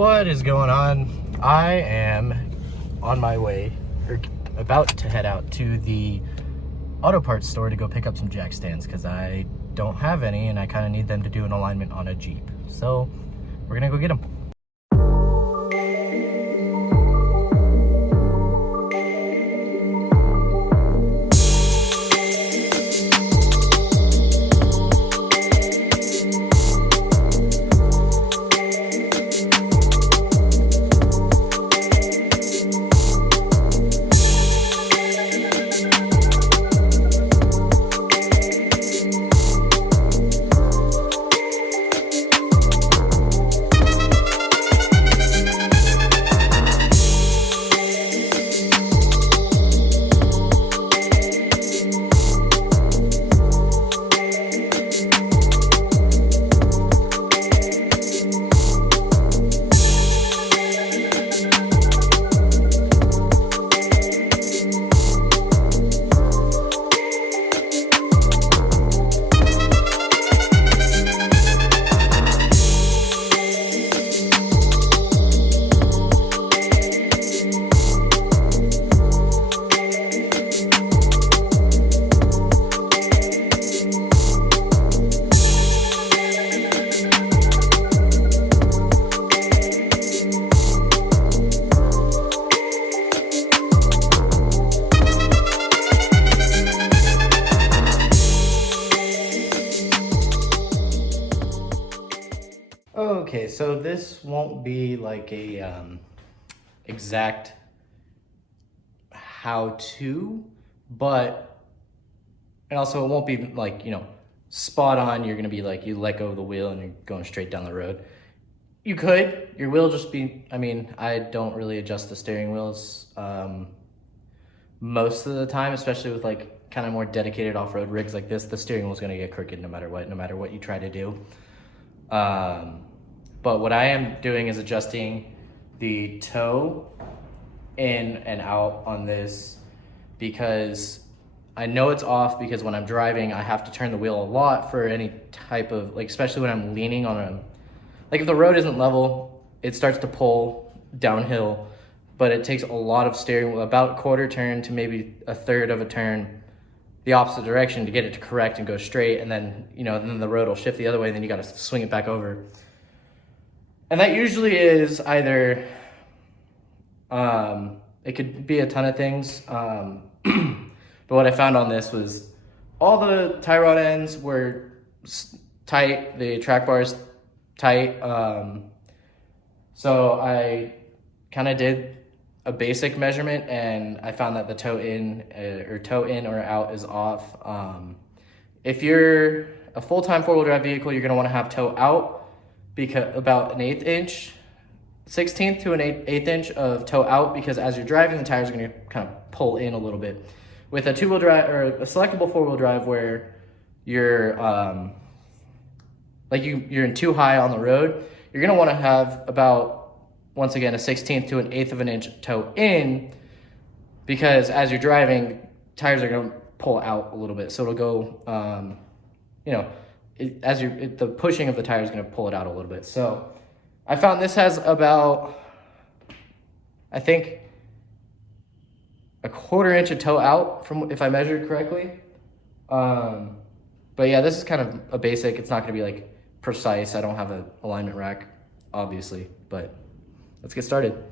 What is going on? I am on my way, or about to head out to the auto parts store to go pick up some jack stands because I don't have any and I kind of need them to do an alignment on a Jeep. So we're gonna go get them. Okay, so this won't be like a exact how-to, but, and also it won't be like, you know, spot on. You're gonna be like, you let go of the wheel and you're going straight down the road. You could, your wheel just be, I mean, I don't really adjust the steering wheels most of the time, especially with like kind of more dedicated off-road rigs like this. The steering wheel's gonna get crooked no matter what you try to do. But what I am doing is adjusting the toe in and out on this because I know it's off, because when I'm driving, I have to turn the wheel a lot for any type of, like, especially when I'm leaning on a, like if the road isn't level, it starts to pull downhill, but it takes a lot of steering wheel, about a quarter turn to maybe a third of a turn the opposite direction to get it to correct and go straight. And then, you know, then the road will shift the other way, and then you got to swing it back over. And that usually is either, it could be a ton of things. But what I found on this was all the tie rod ends were tight, the track bars tight. So I kind of did a basic measurement, and I found that the toe in or out is off. If you're a full-time four-wheel drive vehicle, you're gonna wanna have toe out, because about an 1/8 inch, 16th to an 1/8 inch of toe out, because as you're driving, the tires are gonna kind of pull in a little bit. With a two-wheel drive or a selectable four-wheel drive where you're you're in too high on the road, you're gonna wanna have about, once again, a 16th to an 1/8 of an inch toe in, because as you're driving, tires are gonna pull out a little bit. So it'll go, you know, the pushing of the tire is going to pull it out a little bit. So I found this has about, I think, a 1/4 inch of toe out, from, if I measured correctly. But yeah, this is kind of a basic. It's not going to be like precise. I don't have an alignment rack, obviously, but let's get started.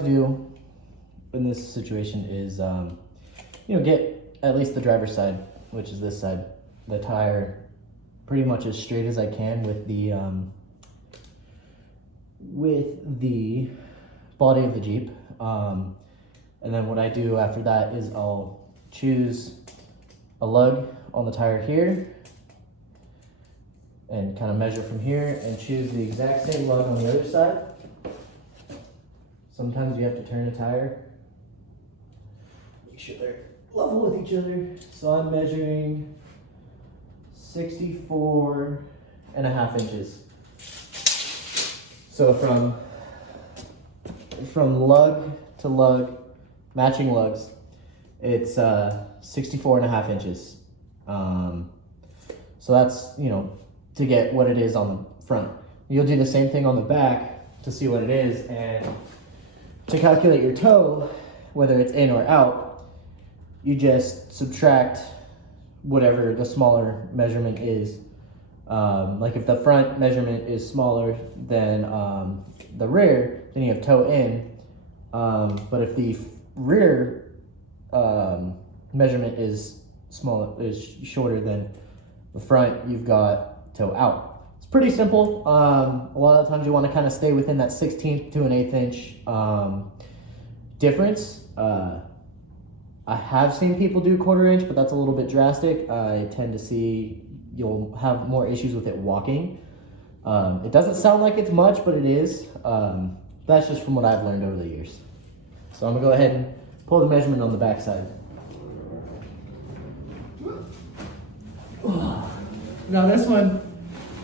to do in this situation is, get at least the driver's side, which is this side, the tire pretty much as straight as I can with the body of the Jeep. And then what I do after that is I'll choose a lug on the tire here and kind of measure from here and choose the exact same lug on the other side. Sometimes you have to turn a tire. Make sure they're level with each other. So I'm measuring 64.5 inches. So from lug to lug, matching lugs, it's 64.5 inches. So that's, to get what it is on the front. You'll do the same thing on the back to see what it is, and to calculate your toe, whether it's in or out, you just subtract whatever the smaller measurement is. Like if the front measurement is smaller than the rear, then you have toe in. But if the rear measurement is shorter than the front, you've got toe out. It's pretty simple. A lot of times you want to kind of stay within that 1/16 to an 1/8 inch difference. I have seen people do 1/4 inch, but that's a little bit drastic. I tend to see you'll have more issues with it walking. It doesn't sound like it's much, but it is. That's just from what I've learned over the years. So I'm gonna go ahead and pull the measurement on the back side. Now this one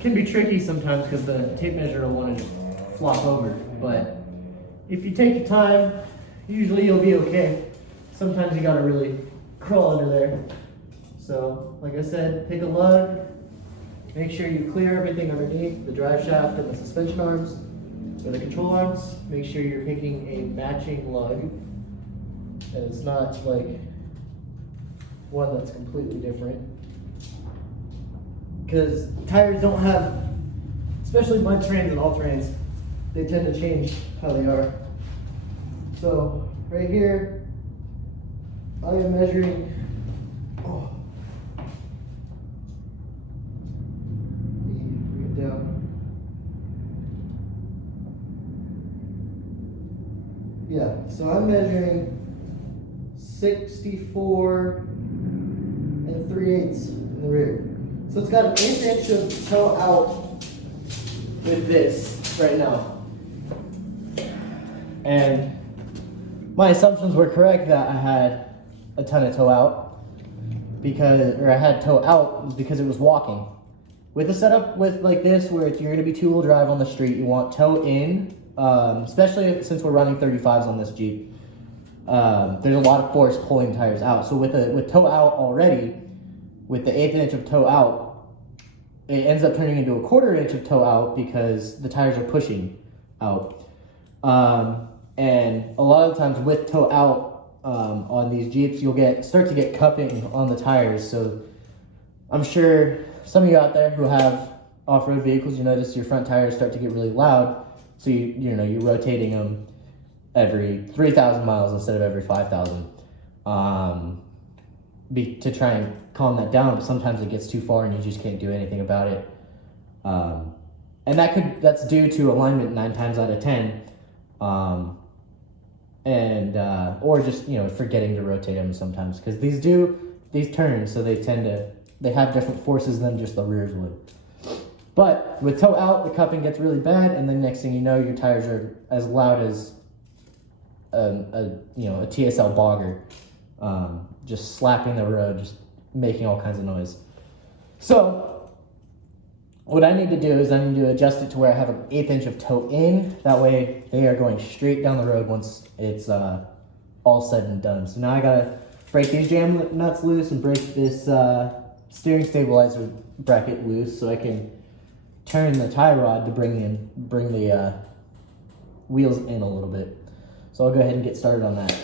can be tricky sometimes because the tape measure will want to just flop over, but if you take your time, usually you'll be okay. Sometimes you gotta really crawl under there. So, like I said, take a lug, make sure you clear everything underneath, the drive shaft and the suspension arms, or the control arms. Make sure you're picking a matching lug, and it's not like one that's completely different. Because tires don't have, especially mud terrains and all terrains, they tend to change how they are. So, right here, I am measuring, bring it down. Yeah, so I'm measuring 64 3/8 in the rear. So it's got an 1/8 inch of toe out with this right now. And my assumptions were correct that I had a ton of toe out I had toe out because it was walking. With a setup with like this, where you're gonna be two-wheel drive on the street, you want toe in, especially since we're running 35s on this Jeep. There's a lot of force pulling tires out. So with toe out already, with the 1/8 inch of toe out, it ends up turning into a 1/4 inch of toe out because the tires are pushing out. And a lot of times with toe out on these Jeeps, you'll start to get cupping on the tires. So I'm sure some of you out there who have off-road vehicles, you notice your front tires start to get really loud. So you're rotating them every 3,000 miles instead of every 5,000 to try and calm that down. But sometimes it gets too far and you just can't do anything about it. And that's due to alignment 9 times out of 10. Or just forgetting to rotate them sometimes, because these turn, so they have different forces than just the rears would. But with toe out, the cupping gets really bad, and then next thing you know, your tires are as loud as a TSL bogger, just slapping the road, just making all kinds of noise. So what I need to do is I need to adjust it to where I have an 1/8 inch of toe in. That way they are going straight down the road once it's all said and done. So now I gotta break these jam nuts loose and break this steering stabilizer bracket loose so I can turn the tie rod to bring the wheels in a little bit. So I'll go ahead and get started on that.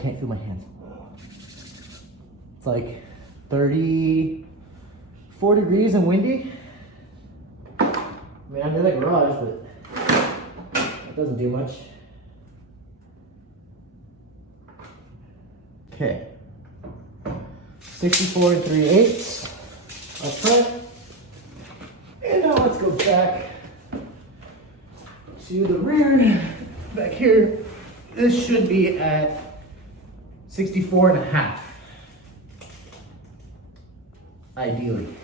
can't feel my hands. It's like 34 degrees and windy. I mean, I'm in the garage, but it doesn't do much. Okay. 64 3/8 up front. And now let's go back to the rear. Back here, this should be at 64.5. Ideally.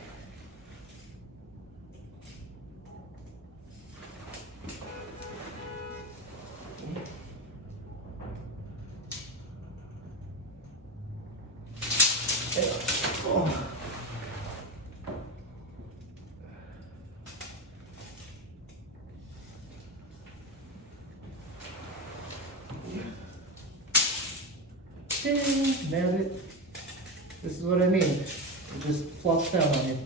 Oh. Nailed it. This is what I mean. It just flops down on you.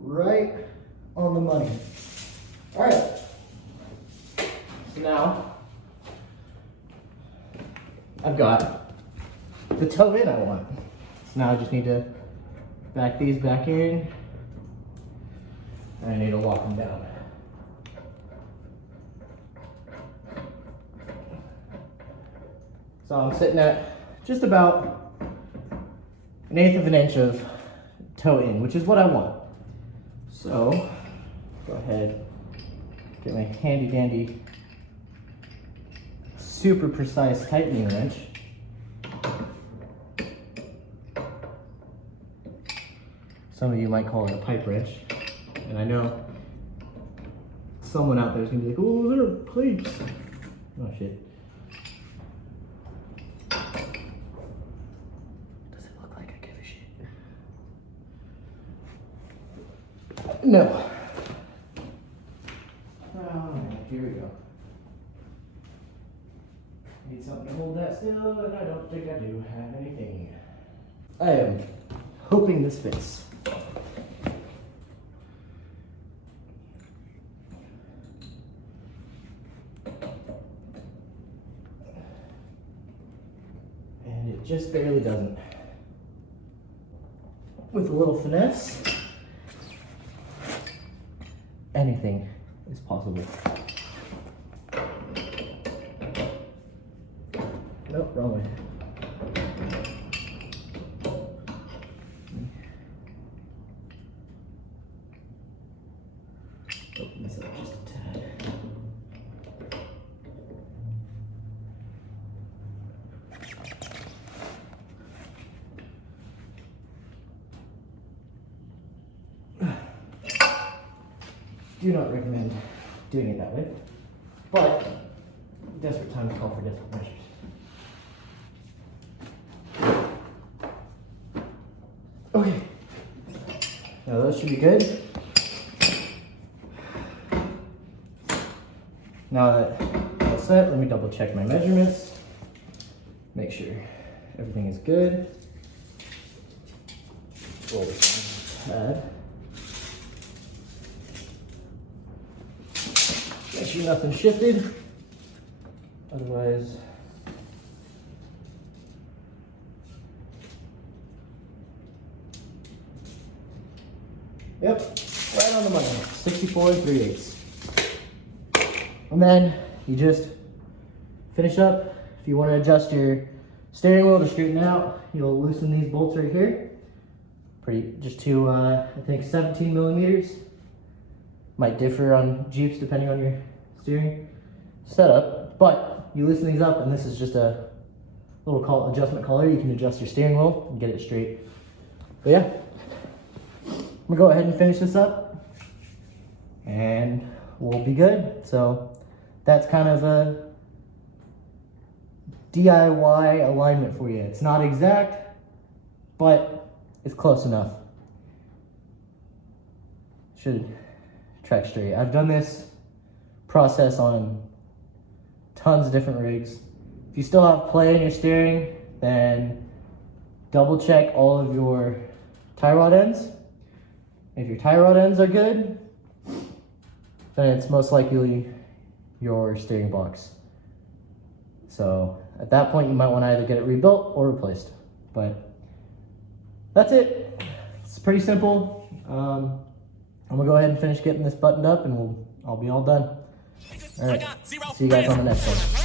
Right on the money. All right. So now I've got the toe in I want. So now I just need to back these back in. And I need to lock them down. So I'm sitting at just about 1/8 of an inch of toe in, which is what I want. So go ahead, get my handy dandy, super precise tightening wrench. Some of you might call it a pipe wrench. And I know someone out there is gonna be like, oh, there are pipes. Oh shit. No. Oh, here we go. Need something to hold that still, and I don't think I do have anything. I am hoping this fits. And it just barely doesn't. With a little finesse, anything is possible. Nope, wrong way. Open this up just a tad. Do not recommend doing it that way, but desperate times call for desperate measures. Okay, now those should be good. Now that that's set, let me double check my measurements, make sure everything is good. Roll this on the pad. Make sure nothing shifted, otherwise yep, right on the money, 64 3/8. And then you just finish up. If you want to adjust your steering wheel to straighten out, you'll loosen these bolts right here. Just to, I think 17 millimeters. Might differ on Jeeps depending on your steering setup, but you loosen these up and this is just a little adjustment collar. You can adjust your steering wheel and get it straight. But yeah, I'm gonna go ahead and finish this up and we'll be good. So that's kind of a DIY alignment for you. It's not exact, but it's close enough. Should track straight. I've done this process on tons of different rigs. If you still have play in your steering, then double check all of your tie rod ends. If your tie rod ends are good, then it's most likely your steering box. So at that point, you might want to either get it rebuilt or replaced. But that's it. It's pretty simple. I'm gonna go ahead and finish getting this buttoned up, and I'll be all done. All right. See you guys on the next one.